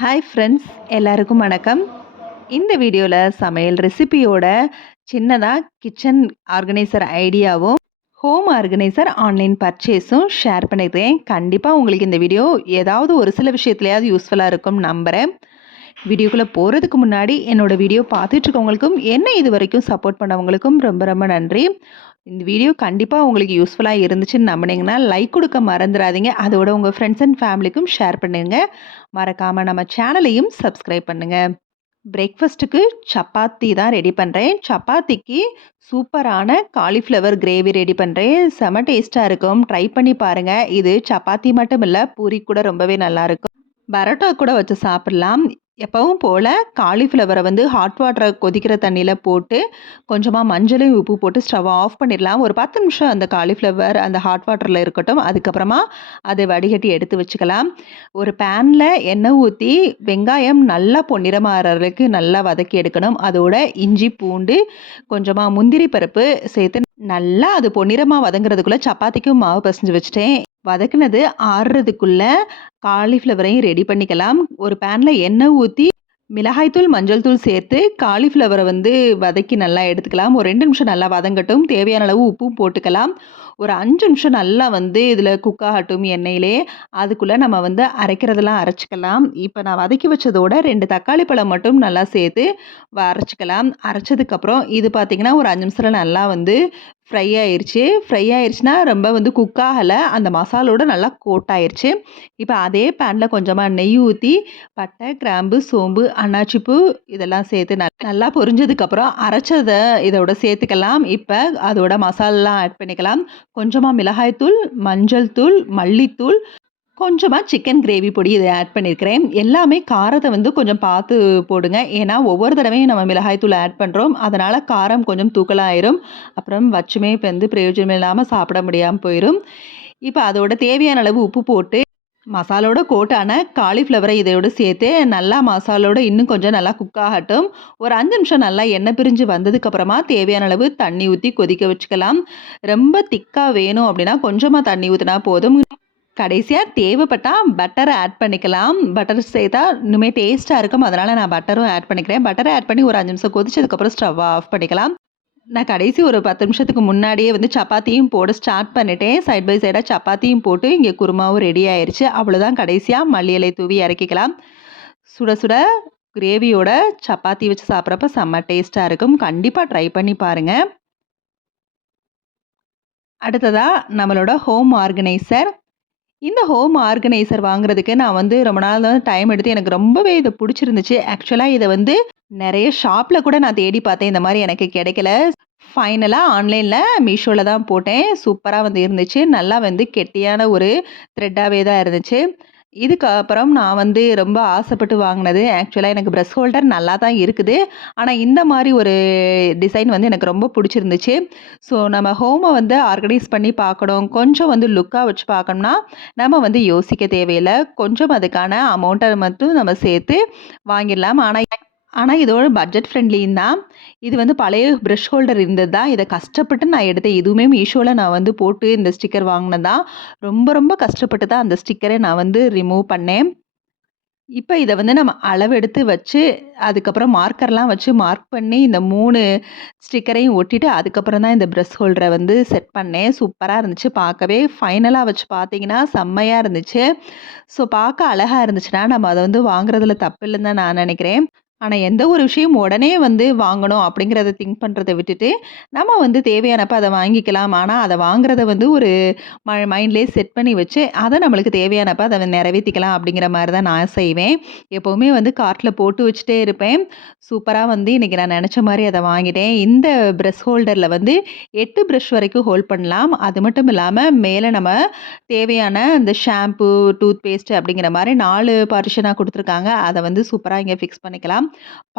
Hi friends, எல்லாருக்கும் வணக்கம். இந்த வீடியோவில் சமையல் ரெசிபியோட சின்னதாக கிச்சன் ஆர்கனைசர் ஐடியாவும் ஹோம் ஆர்கனைசர் ஆன்லைன் பர்ச்சேஸும் ஷேர் பண்ணியிருக்கேன். கண்டிப்பாக உங்களுக்கு இந்த வீடியோ ஏதாவது ஒரு சில விஷயத்துலையாவது யூஸ்ஃபுல்லாக இருக்கும் நம்புகிறேன். வீடியோக்குள்ளே போகிறதுக்கு முன்னாடி என்னோடய வீடியோ பார்த்துட்ருக்கவங்களுக்கும் என்ன இது வரைக்கும் சப்போர்ட் பண்ணவங்களுக்கும் ரொம்ப ரொம்ப நன்றி. இந்த வீடியோ கண்டிப்பாக உங்களுக்கு யூஸ்ஃபுல்லாக இருந்துச்சுன்னு நம்பினீங்கன்னா லைக் கொடுக்க மறந்துடாதீங்க. அதோட உங்கள் ஃப்ரெண்ட்ஸ் அண்ட் ஃபேமிலிக்கும் ஷேர் பண்ணுங்க. மறக்காமல் நம்ம சேனலையும் சப்ஸ்கிரைப் பண்ணுங்கள். பிரேக்ஃபாஸ்ட்டுக்கு சப்பாத்தி தான் ரெடி பண்ணுறேன். சப்பாத்திக்கு சூப்பரான காலிஃப்ளவர் கிரேவி ரெடி பண்ணுறேன். செம டேஸ்ட்டாக இருக்கும், ட்ரை பண்ணி பாருங்கள். இது சப்பாத்தி மட்டும் இல்லை, பூரி கூட ரொம்பவே நல்லாயிருக்கும். பரோட்டா கூட வச்சு சாப்பிட்லாம். எப்பவும் போல் காலிஃப்ளவரை ஹாட் வாட்டரை கொதிக்கிற தண்ணியில் போட்டு கொஞ்சமாக மஞ்சளையும் உப்பு போட்டு ஸ்டவ்வை ஆஃப் பண்ணிடலாம். ஒரு 10 நிமிஷம் அந்த காலிஃப்ளவர் அந்த ஹாட் வாட்டரில் இருக்கட்டும். அதுக்கப்புறமா அதை வடிகட்டி எடுத்து வச்சுக்கலாம். ஒரு பேனில் எண்ணெய் ஊற்றி வெங்காயம் நல்லா பொன்னிறமாகற அளவுக்கு நல்லா வதக்கி எடுக்கணும். அதோட இஞ்சி பூண்டு கொஞ்சமாக முந்திரி பருப்பு சேர்த்து நல்லா அது பொன்னிறமாக வதங்குறதுக்குள்ளே சப்பாத்திக்கும் மாவு பசைஞ்சு வச்சுட்டேன். வதக்குனது ஆறுறதுக்குள்ளே காலிஃப்ளவரையும் ரெடி பண்ணிக்கலாம். ஒரு பேனில் எண்ணெய் ஊற்றி மிளகாய்த்தூள் மஞ்சள் தூள் சேர்த்து காலிஃப்ளவரை வதக்கி நல்லா எடுத்துக்கலாம். ஒரு 2 நிமிஷம் நல்லா வதங்கட்டும். தேவையான அளவு உப்பும் போட்டுக்கலாம். ஒரு 5 நிமிஷம் நல்லா இதில் குக் ஆகட்டும் எண்ணெயிலே. அதுக்குள்ளே நம்ம அரைக்கிறதெல்லாம் அரைச்சிக்கலாம். இப்போ நான் வதக்கி வச்சதோட 2 தக்காளி பழம் மட்டும் நல்லா சேர்த்து அரைச்சிக்கலாம். அரைச்சதுக்கப்புறம் இது பார்த்திங்கன்னா ஒரு 5 நிமிஷத்தில் நல்லா ஃப்ரை ஆயிடுச்சு. ஃப்ரை ஆயிடுச்சுன்னா ரொம்ப குக் ஆகலை, அந்த மசாலோடு நல்லா கோட் ஆயிடுச்சு. இப்போ அதே பேனில் கொஞ்சமாக நெய் ஊற்றி பட்டை கிராம்பு சோம்பு அன்னாச்சிப்பூ இதெல்லாம் சேர்த்து நல்லா பொரிஞ்சதுக்கப்புறம் அரைச்சதை இதோட சேர்த்துக்கலாம். இப்போ அதோட மசாலாலாம் ஆட் பண்ணிக்கலாம். கொஞ்சமாக மிளகாய்த்தூள் மஞ்சள் தூள் மல்லித்தூள் கொஞ்சமாக சிக்கன் கிரேவி பொடி இதை ஆட் பண்ணியிருக்கிறேன். எல்லாமே காரத்தை கொஞ்சம் பார்த்து போடுங்க. ஏன்னா ஒவ்வொரு தடவையும் நம்ம மிளகாய்த்தூள் ஆட் பண்ணுறோம். அதனால் காரம் கொஞ்சம் தூக்கலாயிரும். அப்புறம் வச்சுமே இப்போ பிரயோஜனம் இல்லாமல் சாப்பிட முடியாமல் போயிடும். இப்போ அதோட தேவையான அளவு உப்பு போட்டு மசாலோட கோட்டான காலிஃப்ளவரை இதோடு சேர்த்து நல்லா மசாலோட இன்னும் கொஞ்சம் நல்லா குக் ஆகட்டும். ஒரு 5 நிமிஷம் நல்லா எண்ணெய் பிரிஞ்சு வந்ததுக்கப்புறமா தேவையான அளவு தண்ணி ஊற்றி கொதிக்க வச்சுக்கலாம். ரொம்ப திக்காக வேணும் அப்படின்னா கொஞ்சமாக தண்ணி ஊற்றினா போதும். கடைசியாக தேவைப்பட்டால் பட்டரை ஆட் பண்ணிக்கலாம். பட்டர் சேர்த்தா இன்னுமே டேஸ்ட்டாக இருக்கும். அதனால் நான் பட்டரும் ஆட் பண்ணிக்கிறேன். பட்டரை ஆட் பண்ணி ஒரு 5 நிமிஷம் கொதிச்சதுக்கப்புறம் ஸ்டவ்வை ஆஃப் பண்ணிக்கலாம். நான் கடைசி ஒரு 10 நிமிஷத்துக்கு முன்னாடியே சப்பாத்தியும் போட ஸ்டார்ட் பண்ணிட்டேன். சைட் பை சைடாக சப்பாத்தியும் போட்டு இங்கே குருமாவும் ரெடி ஆயிடுச்சு. அவ்வளோதான், கடைசியாக மல்லி இலை தூவி இறக்கிக்கலாம். சுட சுட கிரேவியோட சப்பாத்தி வச்சு சாப்பிட்றப்ப செம்ம டேஸ்ட்டாக இருக்கும். கண்டிப்பாக ட்ரை பண்ணி பாருங்கள். அடுத்ததாக நம்மளோட ஹோம் ஆர்கனைசர். இந்த ஹோம் ஆர்கனைசர் வாங்குறதுக்கு நான் ரொம்ப நாள் டைம் எடுத்து எனக்கு ரொம்பவே இது பிடிச்சிருந்துச்சு. ஆக்சுவலாக இதை நிறைய ஷாப்பில் கூட நான் தேடி பார்த்தேன். இந்த மாதிரி எனக்கு கிடைக்கல. ஃபைனலாக ஆன்லைனில் மீஷோவில் தான் போட்டேன். சூப்பராக இருந்துச்சு. நல்லா கெட்டியான ஒரு த்ரெட்டாகவே தான் இருந்துச்சு. இதுக்கப்புறம் நான் ரொம்ப ஆசைப்பட்டு வாங்கினது ஆக்சுவலாக எனக்கு ப்ரெஷ் ஹோல்டர் நல்லா தான் இருக்குது. ஆனால் இந்த மாதிரி ஒரு டிசைன் எனக்கு ரொம்ப பிடிச்சிருந்துச்சு. ஸோ நம்ம ஹோமை ஆர்கனைஸ் பண்ணி பார்க்கணும், கொஞ்சம் லுக்காக வச்சு பார்க்கணும்னா நம்ம யோசிக்க தேவையில்லை. கொஞ்சம் அதுக்கான அமௌண்ட்டை மட்டும் நம்ம சேர்த்து வாங்கிடலாம். ஆனால் இதோட பட்ஜெட் ஃப்ரெண்ட்லின்னு தான். இது பழைய ப்ரஷ் ஹோல்டர் இருந்தது தான். இதை கஷ்டப்பட்டு நான் எடுத்தேன். இதுவுமே மீஷோவில் நான் போட்டு இந்த ஸ்டிக்கர் வாங்கினது தான். ரொம்ப ரொம்ப கஷ்டப்பட்டு தான் அந்த ஸ்டிக்கரை நான் ரிமூவ் பண்ணேன். இப்போ இதை நம்ம அளவெடுத்து வச்சு அதுக்கப்புறம் மார்க்கர்லாம் வச்சு மார்க் பண்ணி இந்த 3 ஸ்டிக்கரையும் ஒட்டிட்டு அதுக்கப்புறம் தான் இந்த ப்ரஷ் ஹோல்டரை செட் பண்ணேன். சூப்பராக இருந்துச்சு பார்க்கவே. ஃபைனலாக வச்சு பார்த்தீங்கன்னா செம்மையாக இருந்துச்சு. ஸோ பார்க்க அழகாக இருந்துச்சுன்னா நம்ம அதை வாங்குறதுல தப்பு இல்லைன்னு தான் நான் நினைக்கிறேன். ஆனால் எந்த ஒரு விஷயம் உடனே வாங்கணும் அப்படிங்கிறத திங்க் பண்ணுறதை விட்டுட்டு நம்ம தேவையானப்போ அதை வாங்கிக்கலாம். ஆனால் அதை வாங்குறத ஒரு மைண்ட்லேயே செட் பண்ணி வச்சு அதை நம்மளுக்கு தேவையானப்போ அதை நிறைவேற்றிக்கலாம் அப்படிங்கிற மாதிரி தான் நான் செய்வேன். எப்போவுமே கார்ட்டில் போட்டு வச்சுட்டே இருப்பேன். சூப்பராக இன்றைக்கி நான் நினச்ச மாதிரி அதை வாங்கிட்டேன். இந்த ப்ரஷ் ஹோல்டரில் 8 ப்ரஷ் வரைக்கும் ஹோல்ட் பண்ணலாம். அது மட்டும் இல்லாமல் மேலே நம்ம தேவையான இந்த ஷாம்பு டூத் பேஸ்ட் அப்படிங்கிற மாதிரி 4 பார்ட்டிஷனாக கொடுத்துருக்காங்க. அதை சூப்பராக இங்கே ஃபிக்ஸ் பண்ணிக்கலாம்.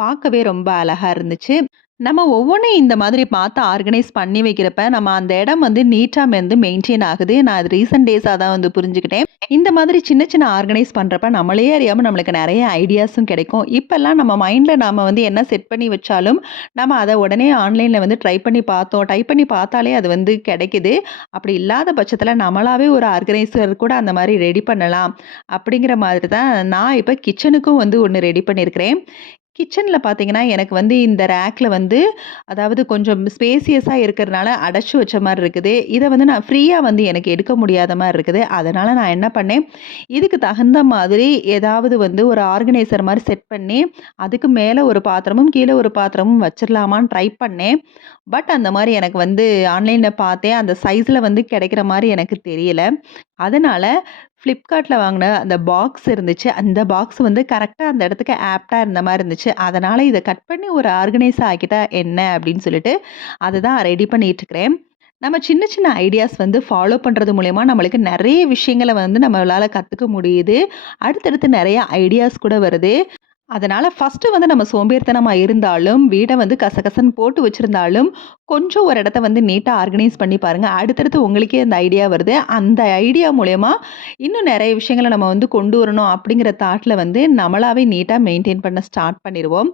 பார்க்கவே ரொம்ப அழகாக இருந்துச்சு. நம்ம ஒவ்வொன்னையும் இந்த மாதிரி பார்த்து ஆர்கனைஸ் பண்ணி வைக்கிறப்ப, நம்ம அந்த இடம் வந்து நீட்டா வந்து மெயின்டெயின் ஆகுது. நான் அது ரீசென்ட் டேஸா தான் வந்து புரிஞ்சுக்கிட்டேன். இந்த மாதிரி சின்ன சின்ன ஆர்கனைஸ் பண்றப்ப நம்மளே அறியாம நம்மளுக்கு நெறைய ஐடியாஸும் கிடைக்கும். இப்பல்லாம் நம்ம மைண்ட்ல நாம வந்து என்ன செட் பண்ணி வச்சாலும், நம்ம அத உடனே ஆன்லைன்ல வந்து ட்ரை பண்ணி பார்த்தோம். டைப் பண்ணி பார்த்தாலே அது வந்து கிடைக்குது. அப்படி இல்லாத பட்சத்தில நம்மளாவே ஒரு ஆர்கனைசர் கூட அந்த மாரி ரெடி பண்ணலாம். அப்படிங்கிற மாதிரி தான் நான் இப்ப கிச்சனுக்கும் வந்து ஒண்ணு ரெடி பண்ணியிருக்கிறேன். கிச்சன்ல பார்த்தீங்கன்னா, எனக்கு வந்து இந்த ரேக்ல வந்து அதாவது கொஞ்சம் ஸ்பேசியஸா இருக்கிறனால அடைச்சு வச்ச மாரி இருக்குது. இத வந்து நான் ஃப்ரீயா வந்து எனக்கு எடுக்க முடியாத மாரி இருக்குது. அதனால நான் என்ன பண்ணேன், இதுக்கு தகுந்த மாதிரி ஏதாவது வந்து ஒரு ஆர்கனைசர் மாரி செட் பண்ணி, அதுக்கு மேல ஒரு பாத்திரமும், கீழ ஒரு பாத்திரமும் வச்சிரலாமான்னு ட்ரை பண்ணேன். பட் அந்த மாரி எனக்கு வந்து ஆன்லைன்ல பார்த்தேன். அந்த சைஸ்ல வந்து கிடைக்கிற மாரி எனக்கு தெரியல. அதனால Flipkartல வாங்குன அந்த பாக்ஸ் இருந்துச்சு. அந்த பாக்ஸ் வந்து கரெக்ட்டா அந்த இடத்துக்கு ஆப்ட்டா இருந்த மாரி இருந்துச்சு. அதனால இத கட் பண்ணி ஒரு ஆர்கனைஸா ஆக்கிட்டா என்ன அப்படின்னு சொல்லிட்டு, அத தான் ரெடி பண்ணிட்டுருக்கிறேன். நம்ம சின்ன சின்ன ஐடியாஸ் வந்து ஃபாலோ பண்றது மூலியமா நம்மளுக்கு நெறைய விஷயங்கள வந்து நம்மளால கத்துக்க முடியுது. அடுத்தடுத்து நெறைய ஐடியாஸ் கூட வருது. அதனால ஃபர்ஸ்ட்டு வந்து நம்ம சோம்பேறித்தனமா இருந்தாலும், வீட வந்து கசகசன்னு போட்டு வச்சிருந்தாலும், கொஞ்சம் ஒரு இடத்த வந்து நீட்டா ஆர்கனைஸ் பண்ணி பாருங்க. அடுத்தடுத்து உங்களுக்கே அந்த ஐடியா வருது. அந்த ஐடியா மூலியமா இன்னும் நெறைய விஷயங்கள நம்ம வந்து கொண்டு வரணும் அப்படிங்கிற தாட்ல வந்து நம்மளாவே நீட்டா மெயின்டெயின் பண்ண ஸ்டார்ட் பண்ணிருவோம்.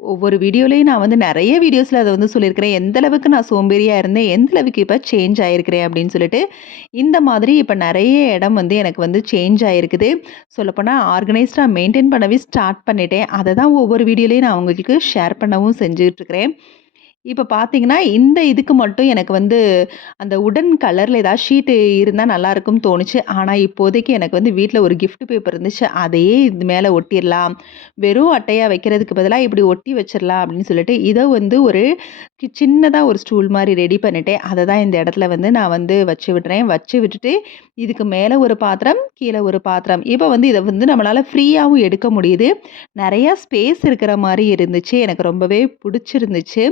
ஒவ்வொரு வீடியோலயும் நான் வந்து நெறைய வீடியோஸ்ல அத வந்து சொல்லியிருக்கிறேன். எந்த அளவுக்கு நான் சோம்பேறியா இருந்தேன், எந்த அளவுக்கு இப்ப சேஞ்ச் ஆயிருக்கிறேன் அப்படின்னு சொல்லிட்டு. இந்த மாதிரி இப்ப நெறைய இடம் வந்து எனக்கு வந்து சேஞ்ச் ஆயிருக்குது. சொல்லப்போனா ஆர்கனைஸ்டா மெயின்டெயின் பண்ணவே ஸ்டார்ட் பண்ணிட்டேன். அத தான் ஒவ்வொரு வீடியோலயும் நான் உங்களுக்கு ஷேர் பண்ணவும் செஞ்சுட்டு இருக்கிறேன். இப்ப பார்த்தீங்கன்னா, இந்த இதுக்கு மட்டும் எனக்கு வந்து அந்த உடன் கலர்ல ஏதாவது ஷீட்டு இருந்தா நல்லாயிருக்கும்னு தோணுச்சு. ஆனா, இப்போதைக்கு எனக்கு வந்து வீட்ல ஒரு கிஃப்ட் பேப்பர் இருந்துச்சு. அதையே இது மேல ஒட்டிர்லாம். வெறும் அட்டையா வைக்கிறதுக்கு பதிலா இப்படி ஒட்டி வச்சிரலாம் அப்படின்னு சொல்லிட்டு, இத வந்து ஒரு சின்னதா ஒரு ஸ்டூல் மாரி ரெடி பண்ணிட்டேன். அத தான் இந்த இடத்துல வந்து நான் வந்து வச்சு விடுறேன். வச்சு விட்டுட்டு, இதுக்கு மேல ஒரு பாத்திரம், கீழ ஒரு பாத்திரம். இப்ப வந்து இத வந்து நம்மளால ஃப்ரீயாவும் எடுக்க முடியுது. நெறைய ஸ்பேஸ் இருக்கிற மாரி இருந்துச்சு. எனக்கு ரொம்பவே புடிச்சிருந்துச்சு.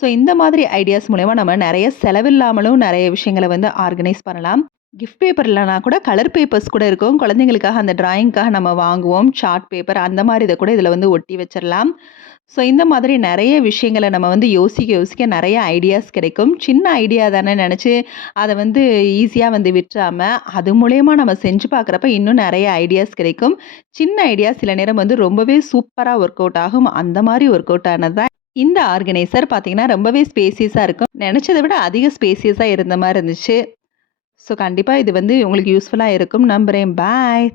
ஸோ இந்த மாதிரி ஐடியாஸ் மூலியமா நம்ம நெறைய செலவில்லாமலும் நெறைய விஷயங்கள வந்து ஆர்கனைஸ் பண்ணலாம். கிஃப்ட் பேப்பர் இல்லனா கூட கலர் பேப்பர்ஸ் கூட இருக்கும். குழந்தைங்களுக்காக அந்த டிராயிங்க்காக நம்ம வாங்குவோம். சார்ட் பேப்பர் அந்த மாரி இத கூட இதில வந்து ஒட்டி வச்சிரலாம். ஸோ இந்த மாதிரி நெறைய விஷயங்கள நம்ம வந்து யோசிக்க யோசிக்க நெறைய ஐடியாஸ் கிடைக்கும். சின்ன ஐடியா தானே நெனச்சு அத வந்து ஈஸியா வந்து விட்டுறாம, அது மூலியமா நம்ம செஞ்சு பார்க்குறப்ப இன்னும் நெறைய ஐடியாஸ் கிடைக்கும். சின்ன ஐடியா சில நேரம் வந்து ரொம்பவே சூப்பரா ஒர்க் அவுட் ஆகும். அந்த மாரி ஒர்க் அவுட் ஆனது தான் இந்த ஆர்கனைசர் பார்த்தீங்கன்னா, ரொம்பவே ஸ்பேசியஸா இருக்கும். நெனச்சத விட அதிக ஸ்பேசியஸா இருந்த மாரி இருந்துச்சு. ஸோ கண்டிப்பா இது வந்து உங்களுக்கு யூஸ்ஃபுல்லா இருக்கும் நம்புறேன். பாய்.